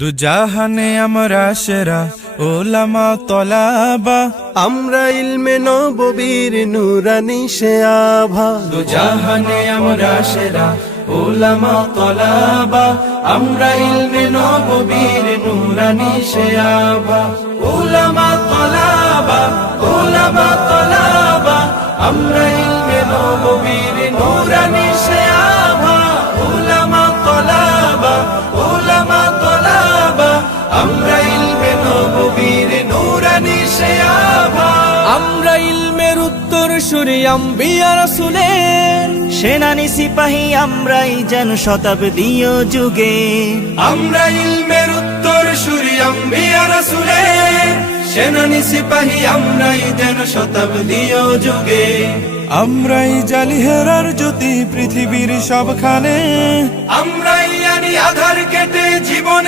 দুজাহানে আমরা সেরা ওলামা তলাবা, আমরা ইলমে নববীর নূরানি সে আভা। দুজাহানে আমরা সেরা ওলামা তলাবা, আমরা ইলমে নববীর নূরানি সে আভা। ওলামা তলাবা, ওলামা তলাবা, আমরা ইলমে নববীর নূরানি সে আভা। ওলামা তলাবা, ওলামা তলাবা, আমরা ইলমে নববীর নূরানি সে আভা। আমরা ইলমের উত্তর সুরি আম্বিয়া রাসূলের সেনানি সিপাহী আমরাই যেন শতাব্দীয় যুগে। আমরা ইলমের উত্তর সুরি আম্বিয়া রাসূলের সেনানি সিপাহী আমরাই যেন শতাব্দীয় যুগে। আমরাই জালিহেরার জ্যোতি পৃথিবীর সবখানে, আমরাই আনি আধার কেটে জীবনে।